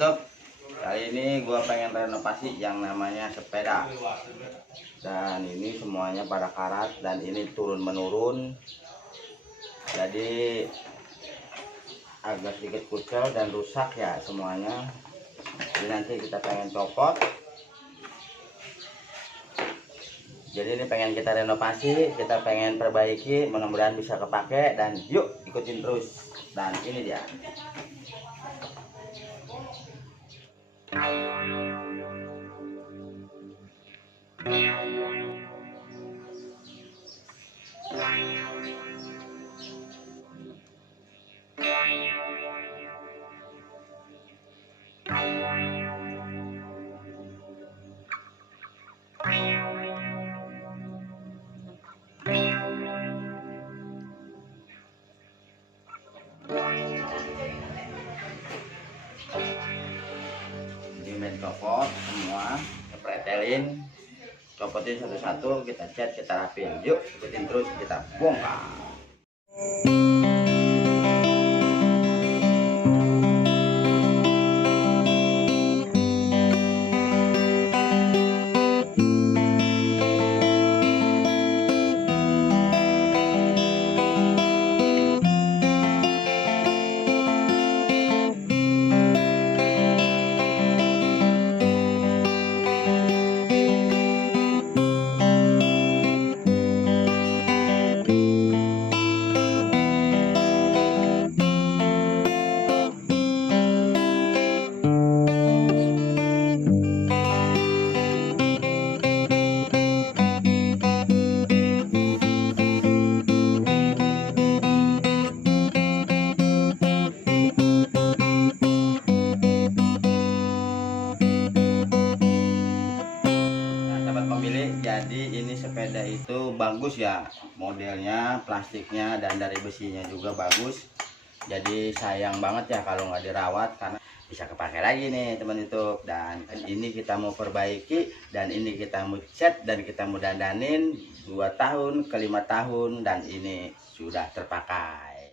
YouTube, kali ini gua pengen renovasi yang namanya sepeda. Dan ini semuanya pada karat dan ini turun menurun. Jadi agak sedikit kucel dan rusak ya semuanya. Jadi nanti kita pengen copot. Jadi ini pengen kita renovasi, kita pengen perbaiki, mudah-mudahan bisa kepake dan yuk ikutin terus. Dan ini dia. Ini main copot semua, kita pretelin, copotin satu-satu, kita cat, kita rapin. Yuk ikutin terus, kita bongkar. Jadi ini sepeda itu bagus ya, modelnya, plastiknya dan dari besinya juga bagus. Jadi sayang banget ya kalau nggak dirawat, karena bisa kepake lagi nih teman YouTube. Dan ini kita mau perbaiki, dan ini kita mau cat, dan kita mau dandanin 2 tahun ke 5 tahun, dan ini sudah terpakai.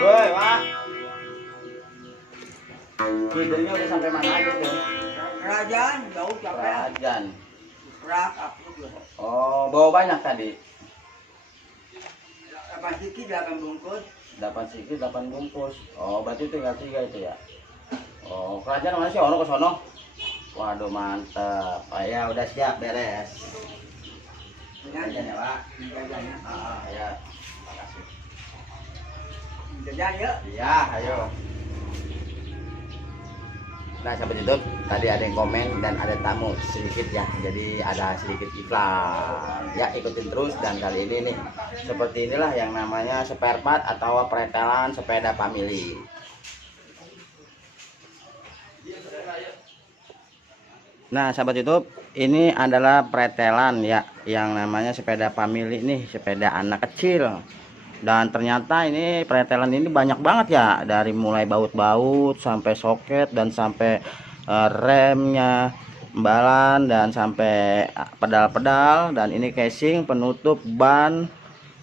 Woi, Pak. Tidurnya udah sampai mana aja tuh? Kerajaan jauh capek. Kerajaan. Kerak apa tuh? Oh, bawa banyak tadi. 8 sikit 8 bungkus. 8 sikit 8 bungkus. Oh, berarti tinggal 3 itu ya. Oh, kerajaan mana sih? Ono ke sono. Waduh, mantap. Oh, ya udah siap, beres. Jajan ya, Pak. Jajan ya. Ya. Makasih. Jajan ya. Iya, ayo. Nah, sahabat YouTube, tadi ada yang komen dan ada tamu sedikit ya. Jadi ada sedikit iklan. Ya, ikutin terus, dan kali ini nih seperti inilah yang namanya spare part atau pretelan sepeda family. Nah, sahabat YouTube, ini adalah pretelan ya yang namanya sepeda family nih, sepeda anak kecil. Dan ternyata ini pretelan ini banyak banget ya, dari mulai baut-baut sampai soket dan sampai remnya, embalan dan sampai pedal-pedal, dan ini casing, penutup, ban,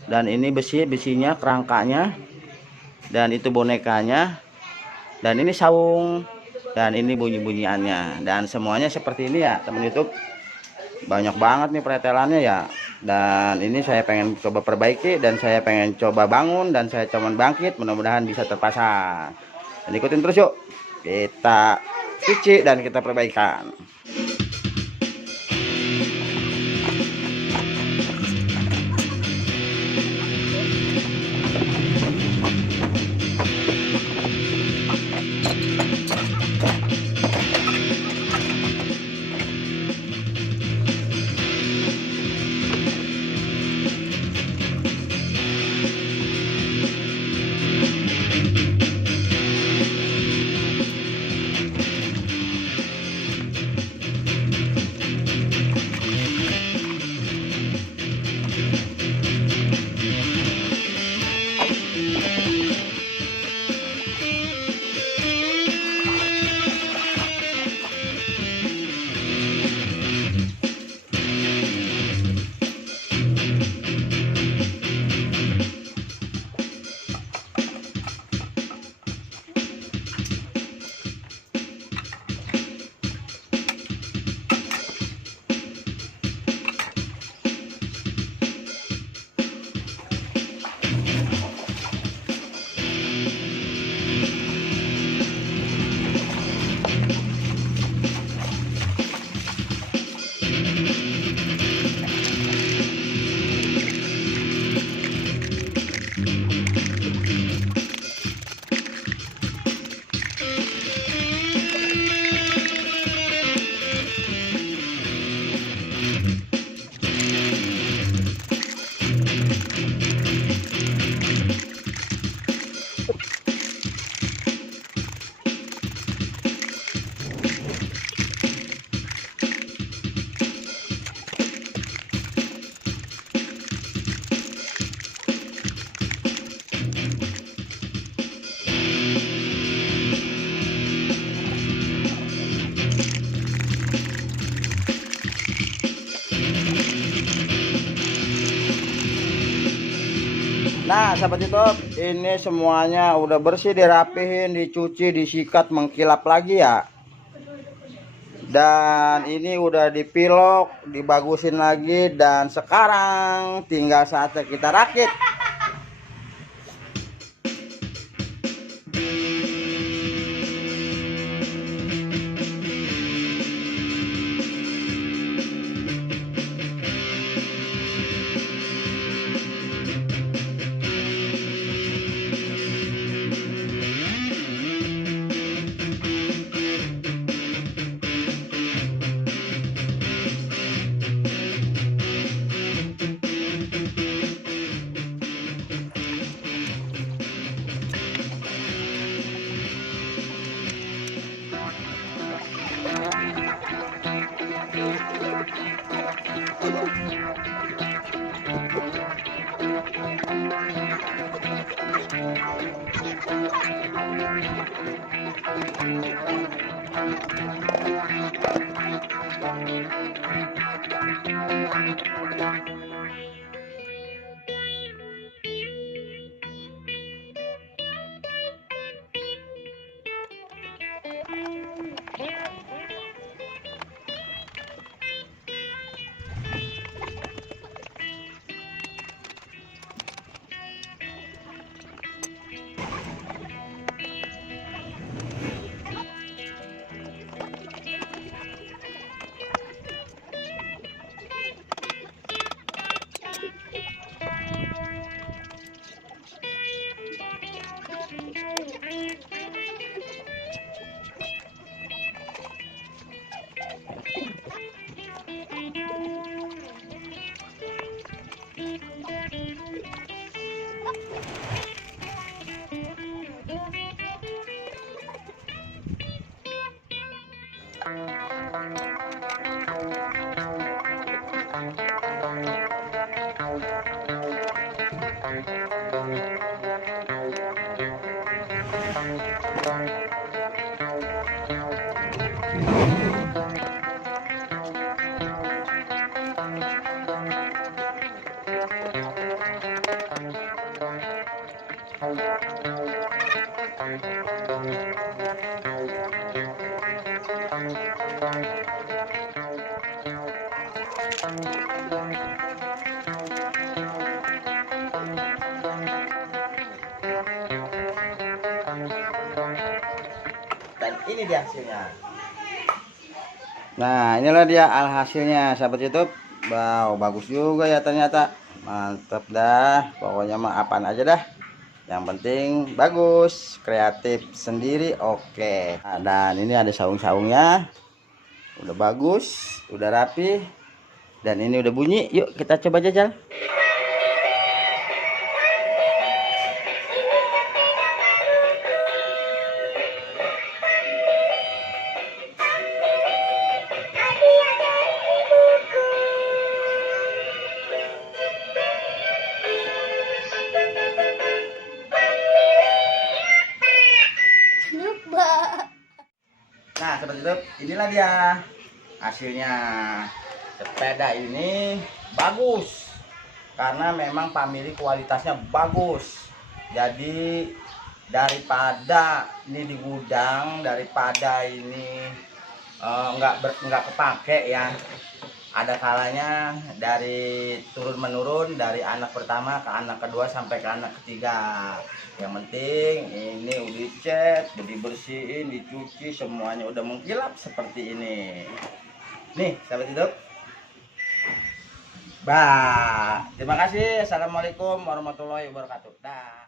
dan ini besinya, kerangkanya, dan itu bonekanya, dan ini saung, dan ini bunyi-bunyiannya, dan semuanya seperti ini ya teman YouTube. Banyak banget nih pretelannya ya, dan ini saya pengen coba perbaiki, dan saya pengen coba bangun, dan saya coba bangkit, mudah-mudahan bisa terpasang. Dan ikutin terus yuk, kita cuci dan kita perbaikan. Nah sahabat YouTube, ini semuanya udah bersih, dirapihin, dicuci, disikat, mengkilap lagi ya. Dan ini udah dipilok, dibagusin lagi, dan sekarang tinggal saatnya kita rakit. Dan ini dia hasilnya. Nah, inilah dia alhasilnya sahabat YouTube. Wow, bagus juga ya ternyata. Mantap dah. Pokoknya mah apaan aja dah. Yang penting bagus, kreatif sendiri. Oke. Nah, dan ini ada saung-saungnya. Udah bagus, udah rapi. Dan ini udah bunyi. Yuk kita coba jajal. Nah, seperti itu, inilah dia hasilnya. Sepeda ini bagus karena memang family kualitasnya bagus. Jadi daripada ini di gudang, daripada ini nggak kepake ya, ada kalanya dari turun menurun, dari anak pertama ke anak kedua sampai ke anak ketiga. Yang penting ini udah dicat, udah dibersihin, dicuci, semuanya udah mengkilap seperti ini. Nih sahabat hidup. Bah, terima kasih. Assalamualaikum warahmatullahi wabarakatuh. Dah.